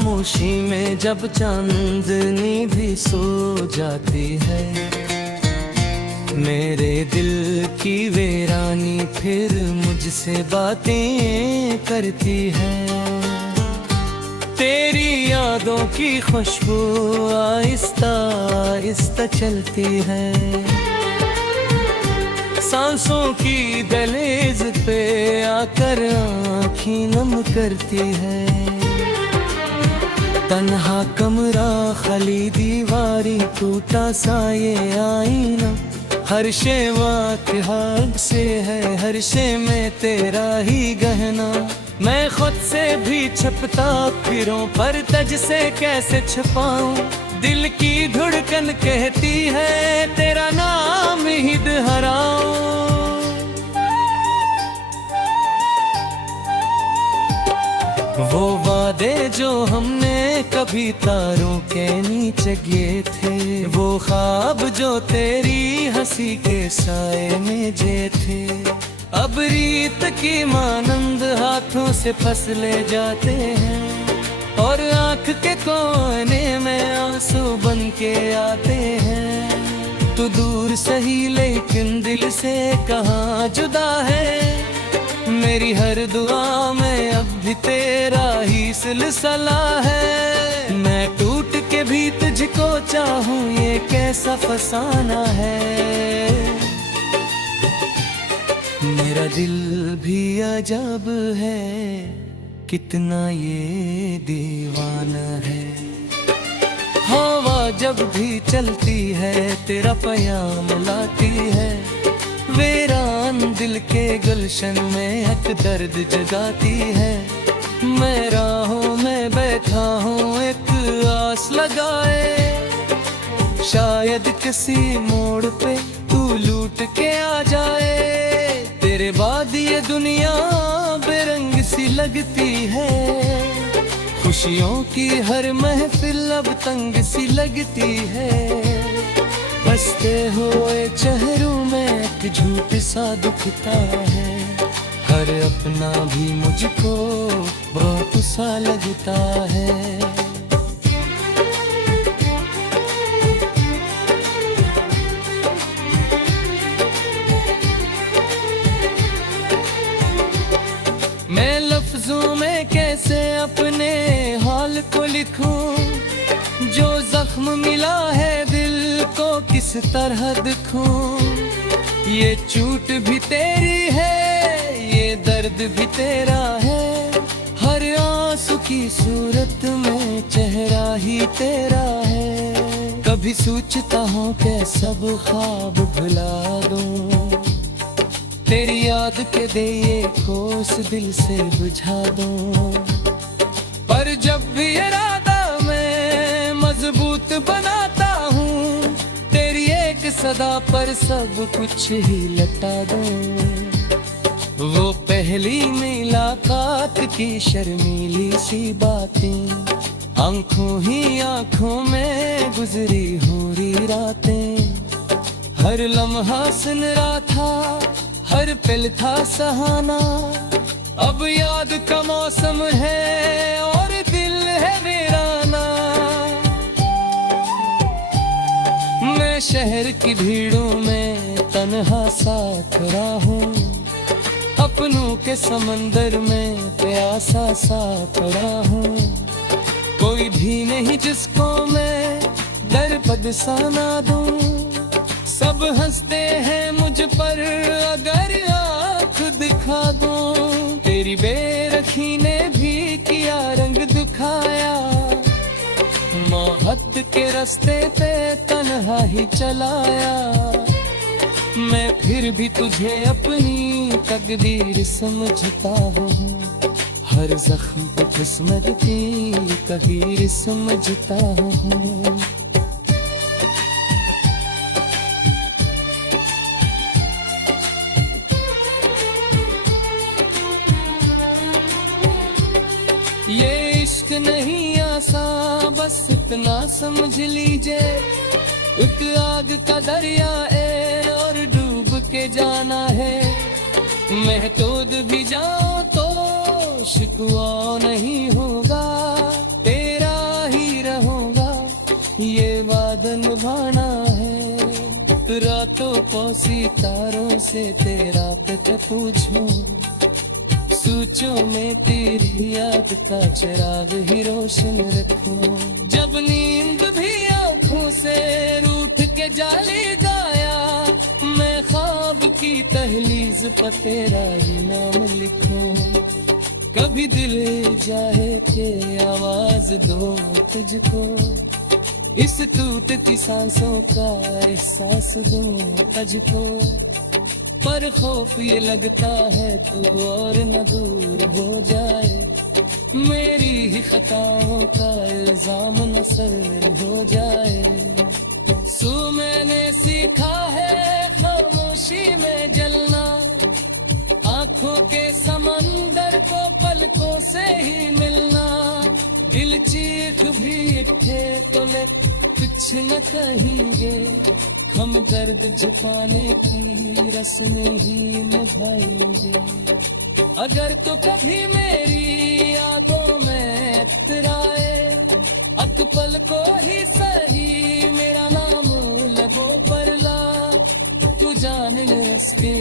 खामोशी में जब चांदनी भी सो जाती है, मेरे दिल की वीरानी फिर मुझसे बातें करती है। तेरी यादों की खुशबू आहिस्ता आहिस्ता चलती है, सांसों की दहलीज पे आकर आँखें नम करती है। तन्हा कमरा खाली दीवारी टूटा सा ये आईना, हर शे वाक़ से है, हर शे में तेरा ही गहना। मैं खुद से भी छुपता फिरूं पर तुझ से कैसे छुपाऊं, दिल की धड़कन कहती है तेरा नाम ही दोहराऊं। वो वादे जो हमने कभी तारों के नीचे किए थे, वो ख्वाब जो तेरी हंसी के साए में जे थे, अब रीत की मानंद हाथों से फसले जाते हैं, और आँख के कोने में आंसू बन के आते हैं। तू दूर सही लेकिन दिल से कहाँ जुदा है, मेरी हर दुआ में अब भी तेरा ही सिलसिला है। मैं टूट के भी तुझको चाहूँ ये कैसा फसाना है, मेरा दिल भी अजब है कितना ये दीवाना है। हवा जब भी चलती है तेरा पैगाम लाती है, वीरान दिल के गुलशन में एक दर्द जगाती है। मैं राहों में बैठा हूँ एक आस लगाए, शायद किसी मोड़ पे तू लूट के आ जाए। तेरे बाद ये दुनिया बेरंग सी लगती है, खुशियों की हर महफिल अब तंग सी लगती है। बसते हुए चेहरों में एक झूठ सा दुखता है, हर अपना भी मुझको बहुत सा लगता है। मैं लफ्जों में कैसे अपने हाल को लिखूं, जो जख्म मिला है दिल को किस तरह दिखूं। ये चोट भी तेरी है, ये दर्द भी तेरा है, हर आंसू की सूरत में चेहरा ही तेरा है। कभी सोचता हूँ कि सब ख्वाब भुला दूं, तेरी याद के दिए कोस दिल से बुझा दूं, पर जब भी इरादा मैं मजबूत बनाता हूँ, तेरी एक सदा पर सब कुछ ही लटा दूं। वो पहली मुलाकात की शर्मीली सी बातें, आंखों ही आंखों में गुजरी हुई रातें, हर लम्हा सुन रहा था, हर पल था सहाना। अब याद का मौसम है और दिल है वीराना। मैं शहर की भीड़ों में तन्हा सा खड़ा हूँ, अपनों के समंदर में प्यासा सा पड़ा हूँ। कोई भी नहीं जिसको मैं दरपद सा ना दूं, सब हंसते हैं मुझ पर अगर आँख दिखा दूं। तेरी बेरखी ने भी किया रंग दिखाया, मोहब्बत के रास्ते पे तन्हा ही चलाया। मैं फिर भी तुझे अपनी तकदीर समझता हूँ, हर जख्म को किस्मत की तकदीर समझता हूँ। ये इश्क नहीं आसान, बस इतना समझ लीजिए, एक आग का दरिया है और डूब के जाना है। महतूद भी जाओ तो शिकवा नहीं होगा, तेरा निभाना है। रातों को सितारों से तेरा पता पूछूं, सोचो में तेरी याद का चिराग ही रोशन रखूं। जब नींद भी आंखों से रूठ के जाले गाया, मैं ख्वाब की तहलीज पर तेरा ही नाम लिखूं। कभी दिल चाहे के आवाज दो तुझको, इस टूटती सांसों का एहसास दूं तुझको। पर खौफ ये लगता है तू और न दूर हो जाए, मेरी ही खताओं का इल्जाम न सर हो जाए। सो मैंने सीखा है खामोशी में जलना, आंखों के समंदर को पलकों से ही मिलना। दिल चीख भी उठे तो ले कुछ न कहेंगे, हम दर्द छुपाने की रस्में ही निभाएंगे। अगर तो कभी मेरी यादों में इतराए, अकबल को ही सही मेरा नाम लबों पर ला। तू जाने इसके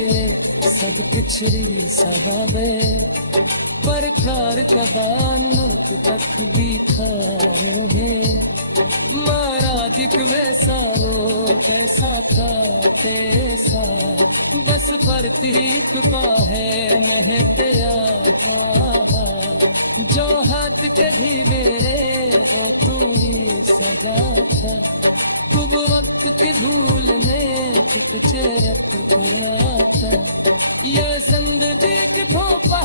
सब पिछड़ी सबाबे, पर कार का दानों तक भी खाओगे। मारा दिख वैसा वो कैसा था तेसा, बस प्रतीक पा है मैं तेरा था। जो हाथ के भी मेरे वो तू ही सजा था, खूब वक्त की धूल में चुप चेरत गया था। यह जिंदगी की धोपा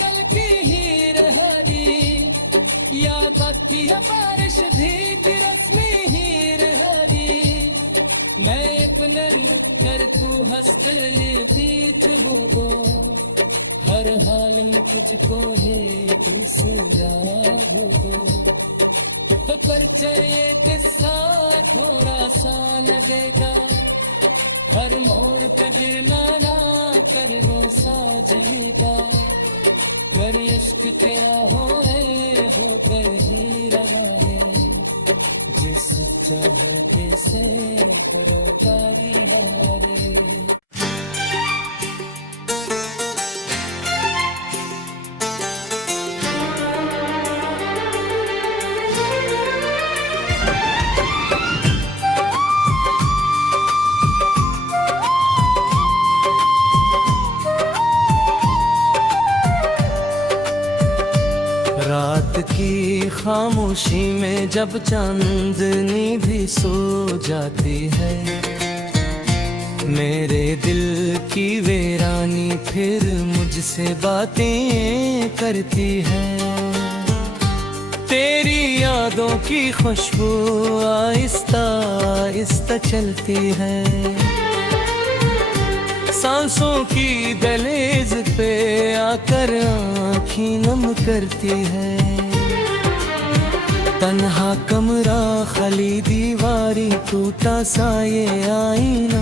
कल की ही रही, या बाकी बारिश भी की रस्मी ही रही। मैं अपने कर तू हंस लेती तू, हर हाल में तुझको है तू याद हो। तो परिचय के साथ थोड़ा सा लगेगा, हर मोड़ पे गिरना ना कर वो साजेगा। अगर इश्क तेरा होते ही रहा है, जिस चाहोगे से करो तारी हारे। रात की खामोशी में जब चांदनी भी सो जाती है, मेरे दिल की वीरानी फिर मुझसे बातें करती है। तेरी यादों की खुशबू आहिस्ता आहिस्ता चलती है, सांसों की दहलीज पे आकर आँखें नम करती है। तन्हा कमरा खाली दीवारी टूटा सा ये आईना,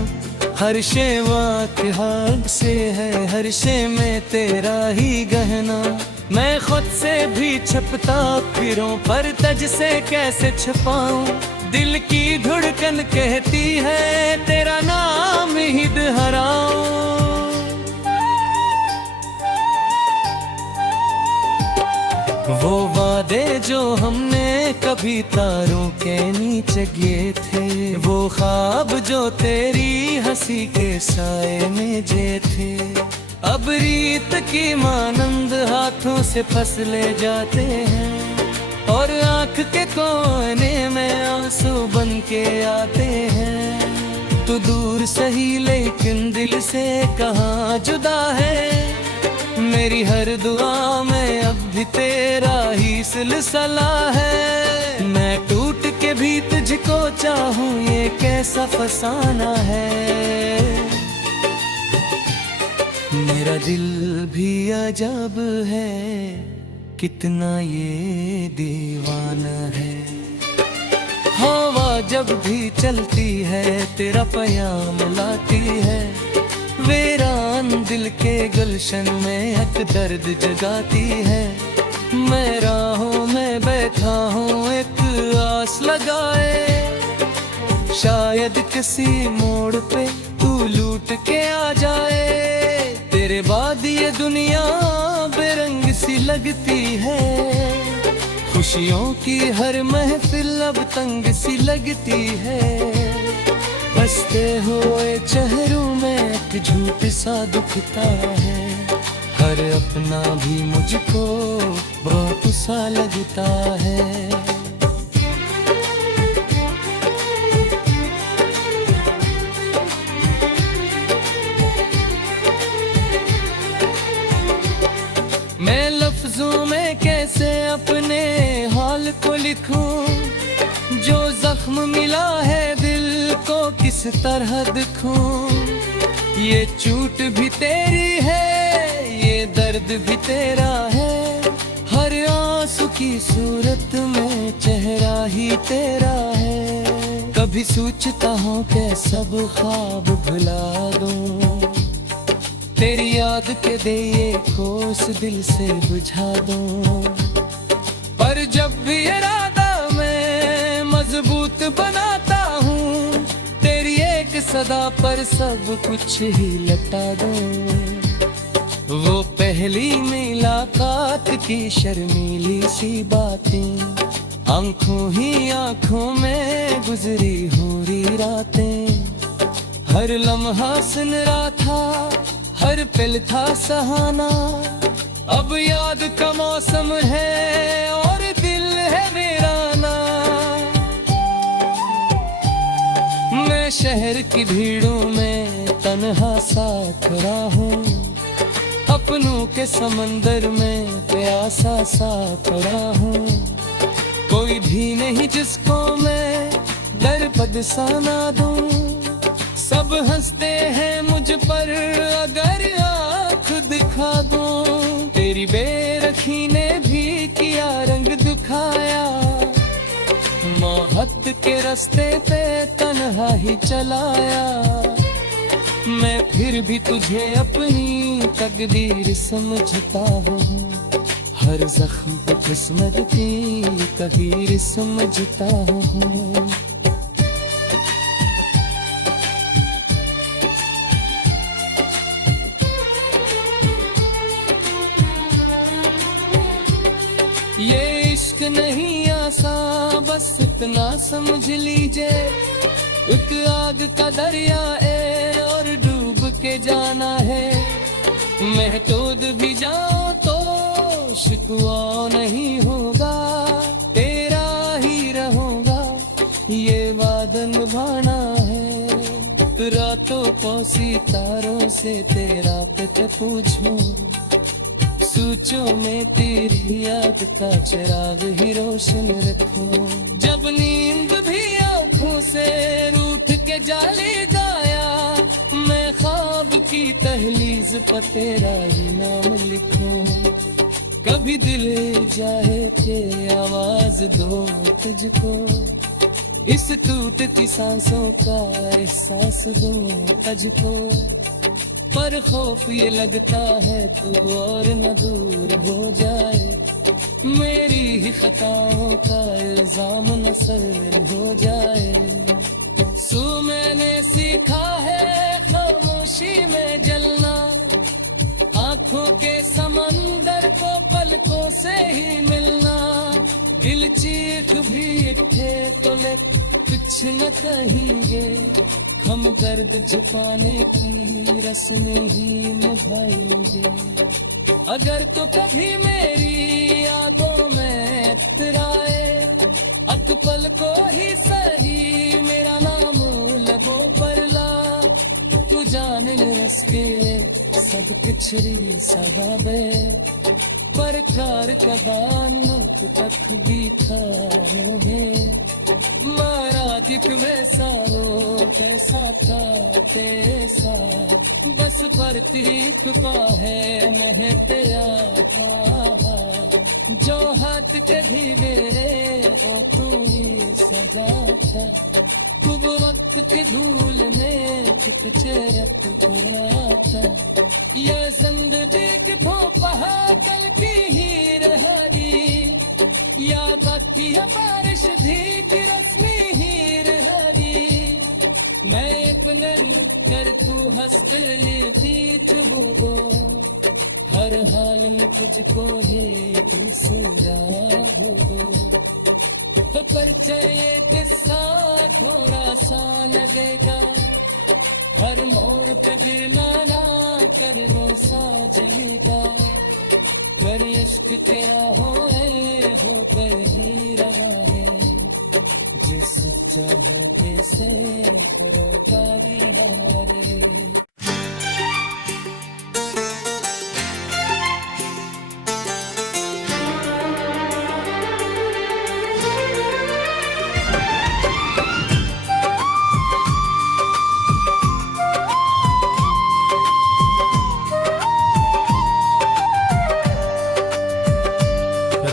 हर शे वाक़ से है, हर शे में तेरा ही गहना। मैं खुद से भी छुपता फिरूं पर तुझ से कैसे छुपाऊं, दिल की धड़कन कहती है तेरा नाम ही दोहराऊं। वो वादे जो हमने कभी तारों के नीचे किए थे, वो ख्वाब जो तेरी हंसी के साए में जे थे, अब रीत की मानंद हाथों से फसले जाते हैं और आँख के कोने में आंसू बन के आते हैं। तू दूर सही लेकिन दिल से कहाँ जुदा है, मेरी हर दुआ में अब भी तेरा ही सिलसिला है। मैं टूट के भी तुझको चाहूँ ये कैसा फसाना है, मेरा दिल भी अजब है कितना ये दीवाना है। हवा जब भी चलती है तेरा पयाम लाती है, वीरान दिल के गुलशन में हक दर्द जगाती है। मैं राहों में बैठा हूँ एक आस लगाए, शायद किसी मोड़ पे तू लूट के आ जाए। तेरे बाद ये दुनिया बेरंग सी लगती है, खुशियों की हर महफिल अब तंग सी लगती है। बसते हुए चेहरों में एक झूठ सा दुखता है, हर अपना भी मुझको बहुत सा लगता है। मैं लफ्जों में कैसे अपने हाल को लिखूं, जो जख्म मिला है दिल को किस तरह दिखूं। ये चोट भी तेरी है, ये दर्द भी तेरा है, हर आंसू की सूरत में चेहरा ही तेरा है। कभी सोचता हूँ कि सब ख्वाब भुला दूं, तेरी याद के दिए कोस दिल से बुझा दूं। पर जब भी इरादा मैं मजबूत बनाता हूँ, तेरी एक सदा पर सब कुछ ही लटा दूं। वो पहली मुलाकात की शर्मीली सी बातें, आंखों ही आंखों में गुजरी हुई रातें। हर लम्हा सुन रहा था, हर पल था सहाना, अब याद का मौसम है और दिल है वीराना। मैं शहर की भीड़ों में तन्हा सा खड़ा हूँ, अपनों के समंदर में प्यासा सा पड़ा हूँ। कोई भी नहीं जिसको मैं दरपद सा ना दूं, सब हंसते हैं मुझ पर अगर आँख दिखा दूं। तेरी बेरखी ने भी किया रंग दिखाया, मोहब्बत के रास्ते पे तन्हा ही चलाया। मैं फिर भी तुझे अपनी तकदीर समझता हूँ, हर जख्म पे किस्मत की तकदीर समझता हूँ। ये इश्क नहीं आसान, बस इतना समझ लीजिए, एक आग का दरिया है और डूब के जाना है। मैं तोड़ भी जाऊं तो शिकवा नहीं होगा, तेरा ही रहूंगा ये वादा निभाना है। रातों को सितारों से तेरा पता पूछूं, सोचो में तेरी याद का चिराग ही रोशन रखूं। जब नींद भी आंखों से रूठ के जाले गाया, मैं ख्वाब की दहलीज पर तेरा ही नाम लिखूं। कभी दिल चाहे के आवाज दो तुझको, इस टूटती सांसों का एहसास दूं तुझको। पर खौफ ये लगता है तू और न दूर हो जाए, मेरी ही खताओं का इल्जाम न सर हो जाए। सो मैंने सीखा है खामोशी में जलना, आंखों के समंदर को पलकों से ही मिलना। दिल चीख भी उठे तो ले कुछ न कहेंगे, हम दर्द छुपाने की रस्में ही निभाएंगे। अगर तो कभी मेरी यादों में इतराए, अकबल को ही सही मेरा नाम लबों पर ला। तू जाने रस्ते सद पिछड़ी सबाबे, पर कार का दानों तक भी खाओगे। मारा दिख वैसा हो कैसा था तैसा, बस प्रतीक पा है मैं तेरा था। जो हाथ के भी मेरे ओ तू ही सजा था, खूब वक्त की धूल में चिपचे रख हुआ था। ये जिंदगी की धोपहा कल की ही रही, या बाकी है बारिश भी की रस्मी ही रही। हंसते थी वो हर हाल में तुझको ही तू सुला हो परिचय ये किस्सा थोड़ा सा लगेगा हर मोड़ पे भी नाना करने साजनी का कर इश्क तेरा हो ही रहा है जिस चाहे से करो तारी हारे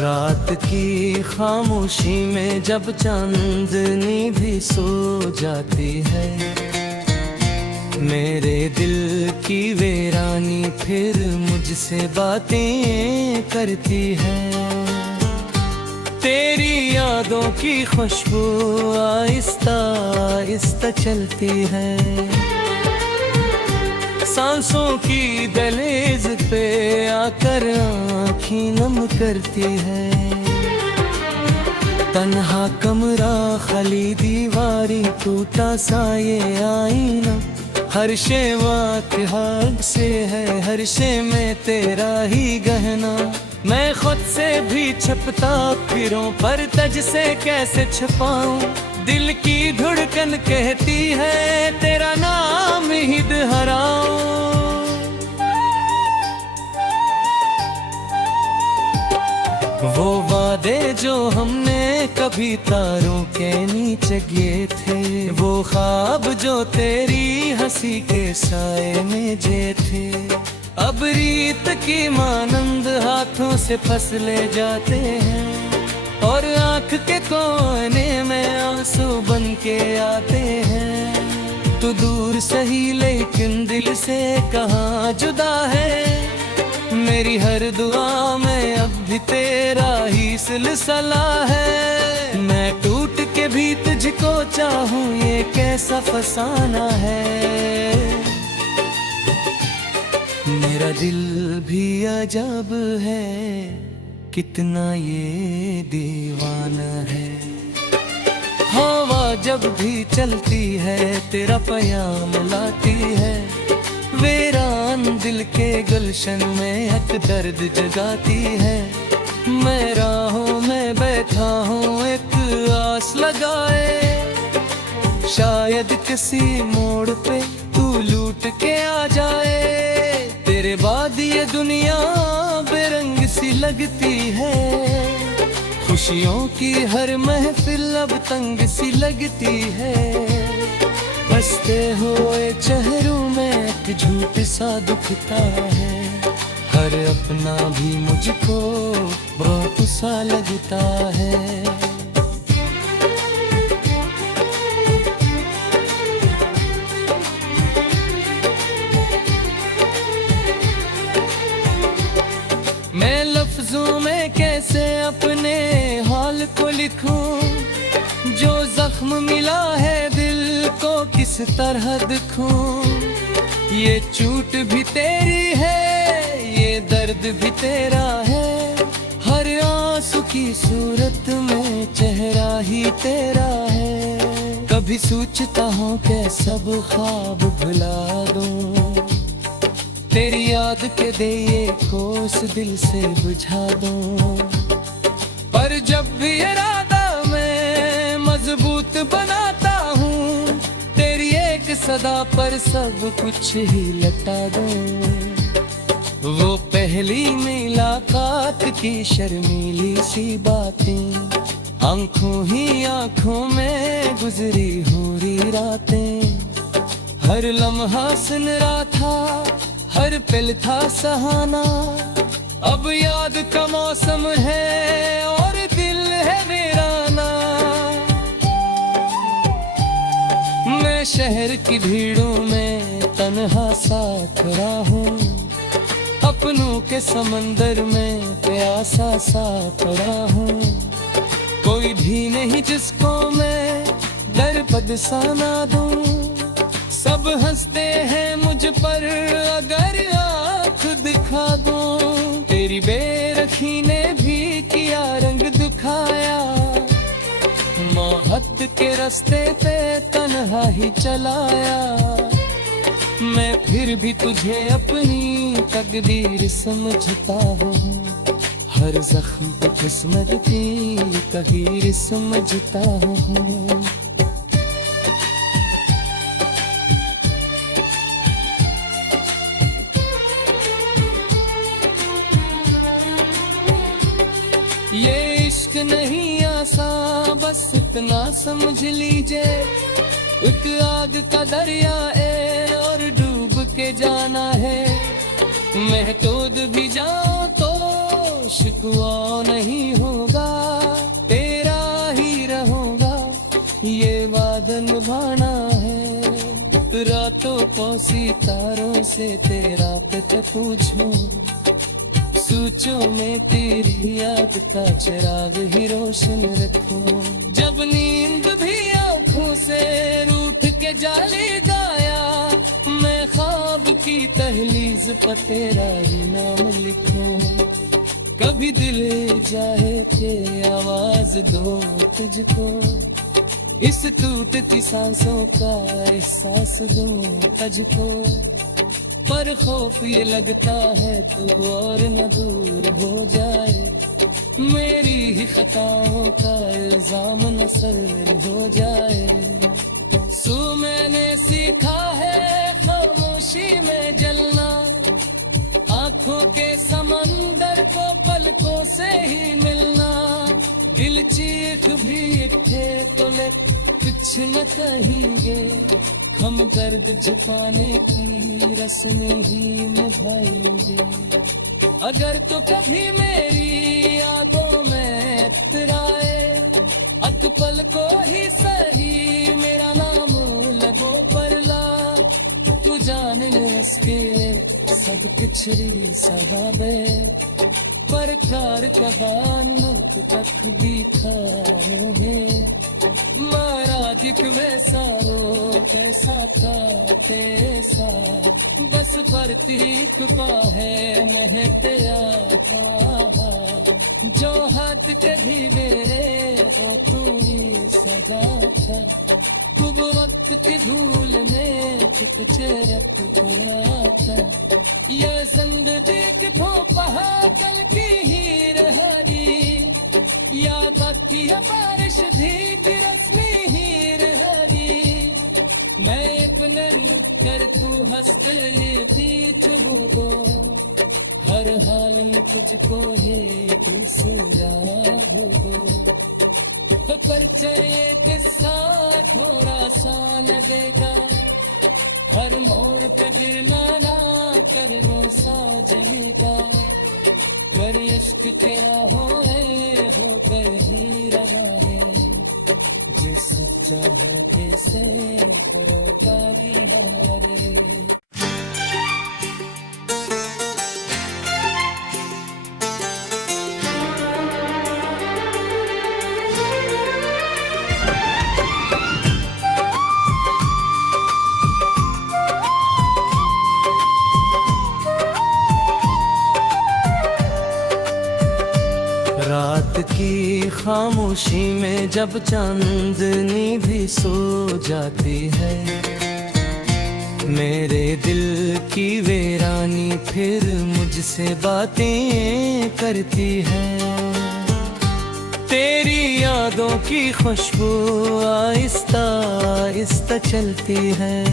रात की खामोशी में जब चांदनी भी सो जाती है मेरे दिल की वीरानी फिर मुझसे बातें करती है तेरी यादों की खुशबू आहिस्ता आहिस्ता चलती है सांसों की दहलीज पे आकर आँखें नम करती है तन्हा कमरा खाली दीवारी टूटा सा ये आईना हर शे वाक़ से है हर शे में तेरा ही गहना मैं खुद से भी छुपता फिरूं पर तुझ से कैसे छुपाऊं दिल की धड़कन कहती है तेरा नाम ही दोहराऊं वो वादे जो हमने कभी तारों के नीचे किए थे वो ख्वाब जो तेरी हंसी के साए में जे थे अब रीत की मानंद हाथों से फसले जाते हैं और आँख के कोने में आंसू बन के आते हैं तू दूर सही लेकिन दिल से कहाँ जुदा है मेरी हर दुआ में अब भी तेरा ही सिलसिला है मैं टूट के भी तुझको चाहूँ ये कैसा फसाना है मेरा दिल भी अजब है कितना ये दीवाना है हवा जब भी चलती है तेरा पयाम लाती है वीरान दिल के गुलशन में एक दर्द जगाती है मैं राहों में बैठा हूँ एक आस लगाए शायद किसी मोड़ पे तू लूट के आ जाए तेरे बाद ये दुनिया बेरंग सी लगती है खुशियों की हर महफिल अब तंग सी लगती है हंसते हुए चेहरों में एक झूठ सा दुखता है हर अपना भी मुझको बहुत सा लगता है मैं लफ्जों में कैसे अपने हाल को लिखूं जो जख्म मिला है दिल को किस तरह दिखूं ये चोट भी तेरी है ये दर्द भी तेरा है हर आंसू की सूरत में चेहरा ही तेरा है कभी सोचता हूँ कि सब ख्वाब भुला दूं तेरी याद के दिए कोस दिल से बुझा दूं पर जब भी इरादा मैं मजबूत बनाता हूँ तेरी एक सदा पर सब कुछ ही लटा दूं वो पहली मुलाकात की शर्मीली सी बातें आंखों ही आंखों में गुजरी हुई रातें हर लम्हा सुन रहा था हर पल था सहाना अब याद का मौसम है और दिल है वीराना मैं शहर की भीड़ों में तन्हा सा खड़ा हूँ अपनों के समंदर में प्यासा सा पड़ा हूँ कोई भी नहीं जिसको मैं दरपद सा ना दूं सब सब हंसते हैं मुझ पर अगर आँख दिखा दूं। तेरी बेरखी ने भी किया रंग दिखाया, मोहब्बत के रास्ते पे तन्हा ही चलाया। मैं फिर भी तुझे अपनी तकदीर समझता हूँ, हर जख्म पे किस्मत की तकदीर समझता हूँ। ये इश्क नहीं आसान, बस इतना समझ लीजिए, एक आग का दरिया है और डूब के जाना है। मैं कूद भी जाऊं तो शिकवा नहीं होगा, तेरा ही रहूंगा ये वादा निभाना है। रातों को सितारों से तेरा पे पूछूं, सोचो में तेरी याद का चिराग ही रोशन रखूं। जब नींद भी आँखों से रूठ के जाले गाया, मैं ख्वाब की दहलीज पर तेरा ही नाम लिखूं। कभी दिल चाहे के आवाज दो तुझको, इस टूटती सांसों का एहसास दूं तुझको। पर खौफ ये लगता है तू और न दूर हो जाए, मेरी ही खताओं का इल्जाम न सर हो जाए। सो मैंने सीखा है खामोशी में जलना, आंखों के समंदर को पलकों से ही मिलना। दिल चीख भी उठे तो ले कुछ न कहेंगे, हम दर्द छुपाने की रस्में ही निभाएंगे। अगर तो कभी मेरी यादों में उतराए, अतपल को ही सही मेरा नाम लबों पर ला। तू जाने इसके सद पिछड़ी सगाबे, पर प्यार का बानो तक भी खाओगे। मारा दिख वैसा रो कैसा था कैसा, बस प्रतीक पा है महते आता। जो हाथ कभी मेरे हो तू ही सजा था, खूब वक्त की भूल में चुप चरप गया था। यह जिंदगी की धोपा कल की हीर हरी, याद आती है बारिश भीगी रस्मी हीर हरी। मैं अपने कर तू हंसते थी हो, हर हाल में तुझको है तू सुना हो। परिचय के साथ थोड़ा सान देगा, हर मोड़ पे गिरना ना कर वो साजेगा। पर इश्क तेरा हो ही रहा है, जिस चाहो कैसे करो कारी हारे। रात की खामोशी में जब चांदनी भी सो जाती है, मेरे दिल की वीरानी फिर मुझसे बातें करती है। तेरी यादों की खुशबू आहिस्ता आहिस्ता चलती है,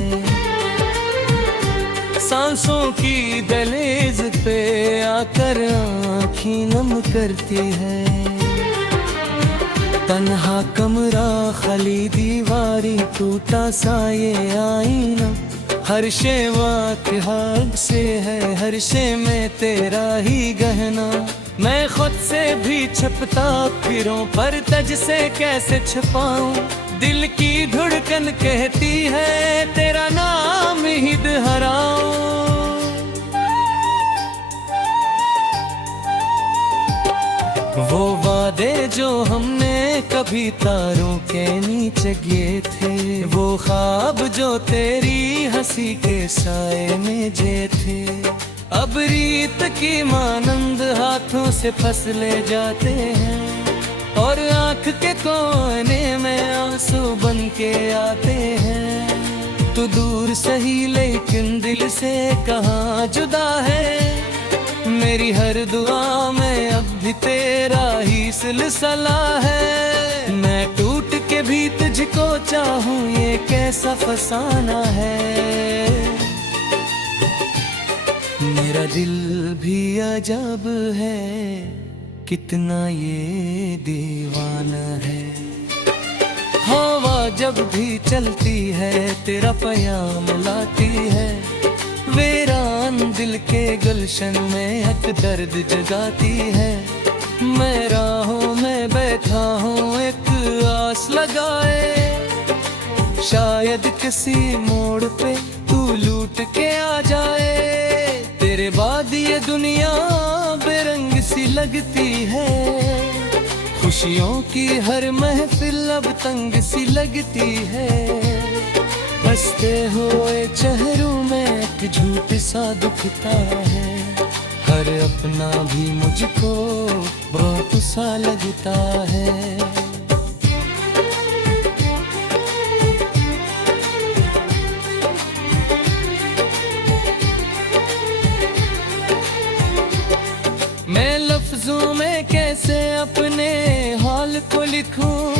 सांसों की दहलीज पे आकर आँखें नम करती है। तन्हा कमरा खाली दीवारी टूटा सा ये आईना, हर शे वाक़ से है, हर शे में तेरा ही गहना। मैं खुद से भी छुपता फिरूं पर तुझ से कैसे छुपाऊं, दिल की धड़कन कहती है तेरा नाम ही दोहराऊं। वो वादे जो हमने कब कभी तारों के नीचे गिरे थे, वो ख्वाब जो तेरी हंसी के साए में जे थे। अब रीत की मानंद हाथों से फसले जाते हैं और आंख के कोने में आंसू बन के आते हैं। तू दूर सही लेकिन दिल से कहाँ जुदा है, मेरी हर दुआ में अब भी तेरा ही सिलसिला है। मैं टूट के भी तुझको चाहूं ये कैसा फसाना है। मेरा दिल भी अजब है, कितना ये दीवाना है। हवा जब भी चलती है तेरा पयाम लाती है, वीरान दिल के गुलशन में हक दर्द जगाती है। मैं राहों में बैठा हूँ एक आस लगाए, शायद किसी मोड़ पे तू लूट के आ जाए। तेरे बाद ये दुनिया बेरंग सी लगती है, खुशियों की हर महफिल अब तंग सी लगती है। बसते हुए चेहरों में एक झूठ सा दुखता है, हर अपना भी मुझको बहुत सा लगता है। मैं लफ्जों में कैसे अपने हाल को लिखूं,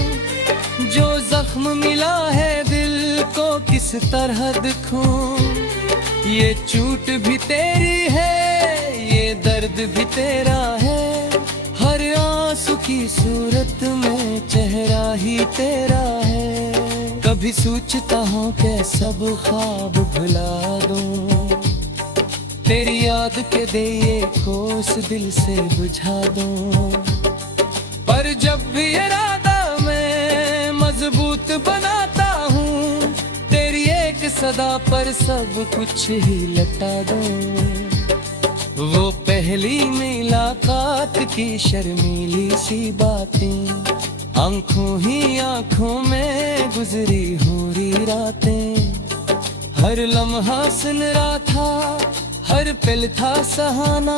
जो जख्म मिला है दिल को किस तरह दिखूं। ये चोट भी तेरी है, ये दर्द भी तेरा है, हर आंसू की सूरत में चेहरा ही तेरा है। कभी सोचता हूँ कि सब ख्वाब भुला दूं, तेरी याद के दिए कोस दिल से बुझा दूं। पर जब भी इरादा मैं मजबूत बनाता हूँ, तेरी एक सदा पर सब कुछ ही लटा दूं। वो पहली मुलाकात की शर्मीली सी बातें, आंखों ही आंखों में गुजरी हुई रातें। हर लम्हा सुन रहा था, हर पल था सहाना,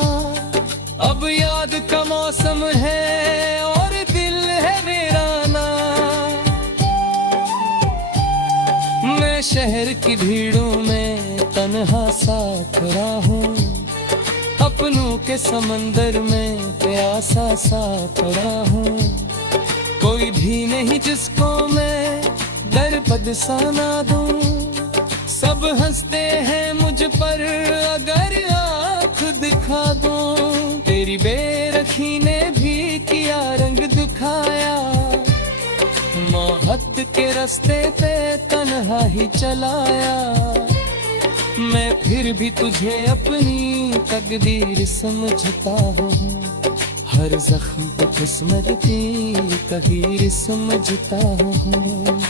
अब याद का मौसम है और दिल है वीराना। मैं शहर की भीड़ों में तन्हा सा खड़ा हूँ, अपनों के समंदर में प्यासा सा पड़ा हूँ। कोई भी नहीं जिसको मैं दरपद सा ना दूं, सब हंसते हैं मुझ पर अगर आँख दिखा दूं। तेरी बेरखी ने भी किया रंग दिखाया, मोहब्बत के रास्ते पे तन्हा ही चलाया। मैं फिर भी तुझे अपनी तकदीर समझता हूँ, हर जख्म को किस्मत की तकदीर समझता हूँ।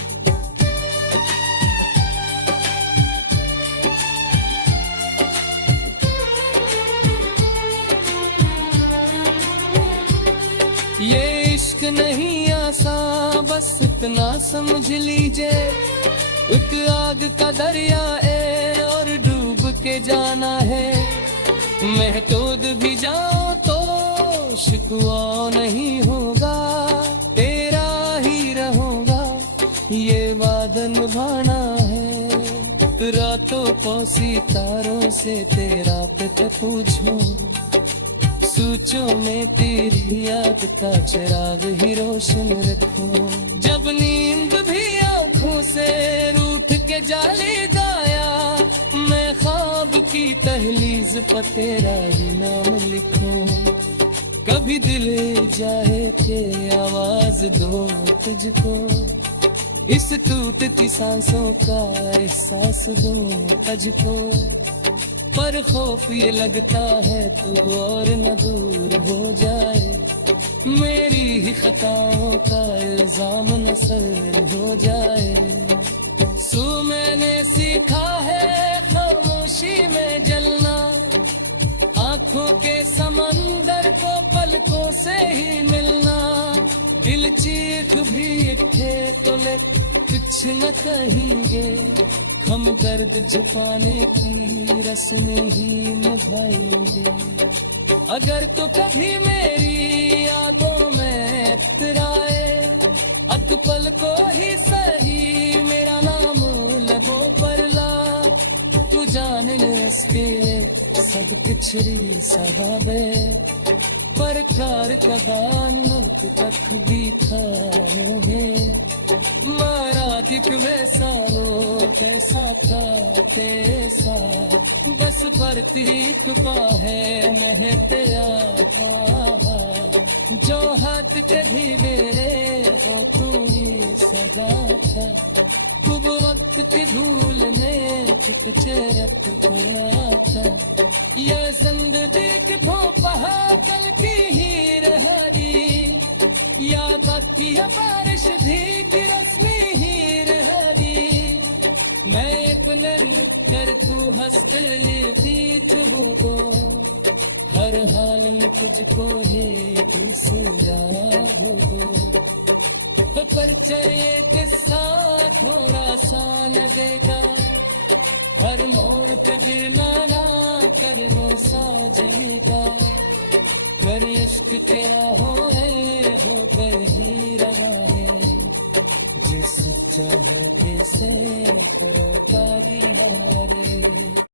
ये इश्क नहीं आसान, बस इतना समझ लीजिए, एक आग का दरिया है और डूब के जाना है। महतूद भी जाओ तो शिकवा नहीं होगा, तेरा ही रहूंगा ये वादा निभाना है। रातों को सितारों से तेरा पे पूछूं, सोचो में तेरी याद का चिराग ही रोशन रखूं। जब नींद भी आंखों से रूठ के जाले गाया, मैं ख्वाब की तहलीज पर तेरा ही नाम लिखूं। कभी दिल चाहे के आवाज दो तुझको, इस टूटती सांसों का एहसास दो तुझको। पर खौफ ये लगता है तू और न दूर हो जाए, मेरी ही खताओं का इल्जाम न सर हो जाए। सो मैंने सीखा है खामोशी में जलना, आंखों के समंदर को पलकों से ही मिलना। दिल चीख भी थे तो ले कुछ न कहेंगे, हम दर्द छुपाने की रस्में ही निभाएंगे। अगर तो कभी मेरी यादों में इतराए, अतपल को ही सही मेरा नाम लबों पर ला। तू जान ले इसके सब पिछड़ी सहाबे, पर कार का दानों तक भी खाओगे। मारा दिख वैसा वो कैसा था तेरे साथ, बस प्रतीक पा है महते आता। जो हाथ कभी मेरे हो तू ही सजा था, खूब वक्त की धूल में तुझे रख गया था। यह जिंदगी की धोपा कल की हीर हरी, या बाकी बारिश भी की रस्मी हीर हरी। मैं अपने कर तू हंस लेती हो, हर हाल में तुझको ही दूसरा हो। परिचय के साथ थोड़ा सा लगेगा, हर मोड़ पे जीना ना करे वो साजेगा। कर इश्क तेरा होते ही रहा है, जिस चाहो से करो तारी हारे।